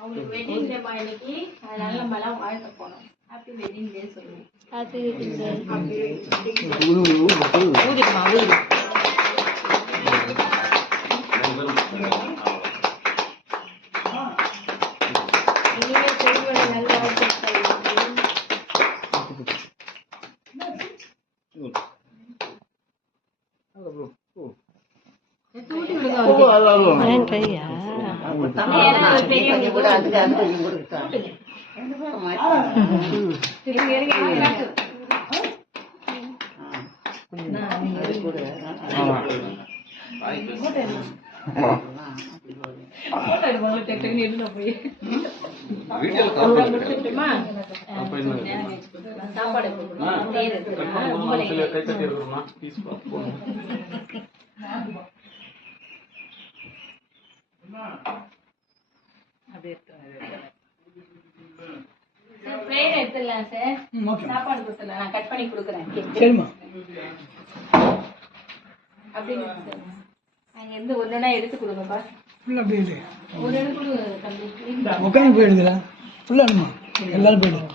அவங்களுக்கு wedding day இன்னைக்கு, அதனால நம்ம எல்லாம் வாழ்த்த போனோம். ஹாப்பி வெட்டிங் டே சொல்லுங்க. Happy wedding day. ஊதிமா ஊதி. இனிமே செல்வனை நல்ல வாழ்த்துக்கள். கையா சாப்பாடு எடுத்துடலாம் சார். சாப்பாடு கொடுத்துடலாம். நான் கட் பண்ணி கொடுக்குறேன். அப்படின்னு அங்க இருந்து ஒன்னா எடுத்து கொடுங்கப்பா. ஒரு எடுத்து உட்காந்து போயிடுங்களா? ஃபுல்லாமா எல்லாரும் போயிடும்.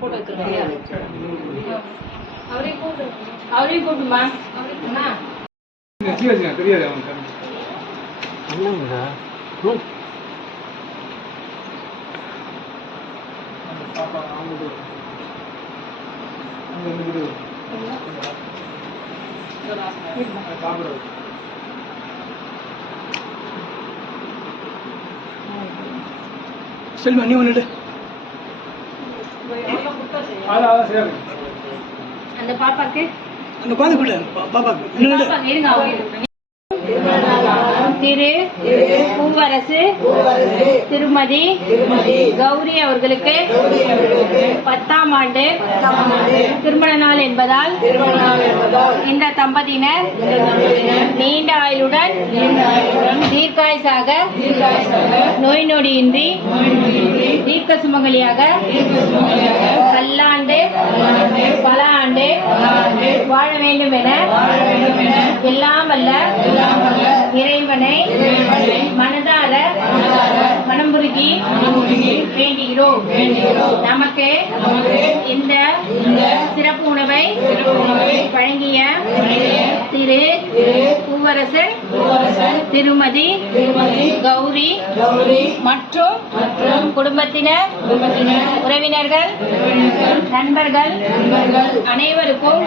போட்டோ எடுத்துருக்கா? அவரையும் கூப்பிடுமா? தெரியாது அவனுக்கு. செல்வா நீ ஒண்ணு அந்த பாப்பாக்கு அந்த குழந்தை பாப்பாக்கு திரு பூவரசு திருமதி கௌரி அவர்களுக்கு 10ஆம் ஆண்டு திருமண நாள் என்பதால் இந்த தம்பதியினர் நீண்ட ஆயுளுடன் தீர்க்காயுசாக நோய் நொடியின்றி தீர்க்க சுமங்கலியாக பல்லாண்டு பல ஆண்டு வாழ வேண்டும் என எல்லாம் வல்ல இறைவனை மனதார மனமுருகி வேண்டுகிறோம். நமக்கு இந்த சிறப்பு உணவை வழங்கிய திரு பூவரசன் திருமதி கௌரி மற்றும் குடும்பத்தினர் உறவினர்கள் நண்பர்கள் அனைவருக்கும்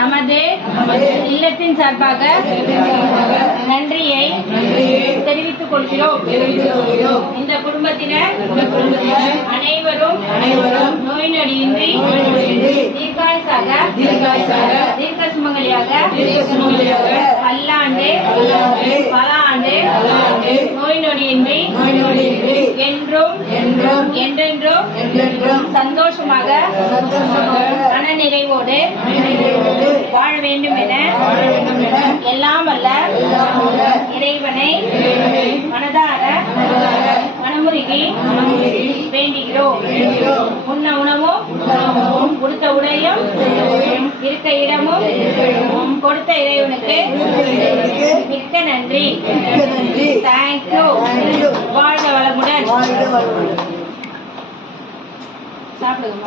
நமது இல்லத்தின் சார்பாக நன்றியை தெரிவித்துக் கொள்கிறோம். இந்த குடும்பத்தினர் அனைவரும் நோய் நொடியின்றி தீர்க்காயுசாக தீர்க்க சுமங்கலியாக பல்லாண்டு பல ஆண்டு நோய் நொடியின்றி என்றும் என்றென்றும் சந்தோஷமாக மன நிறைவோடு வாழ வேண்டும் என எல்லாம் வல்ல இறைவனை மனதார மனமுருகி வேண்டுகிறோம். உண்ண உணவும் கொடுத்த உடையும் இருக்க இடமும் கொடுத்த இறைவனுக்கு மிக்க நன்றி. தேங்க்யூ. வாழ்க வளமுடன். சாப்பிடுங்க.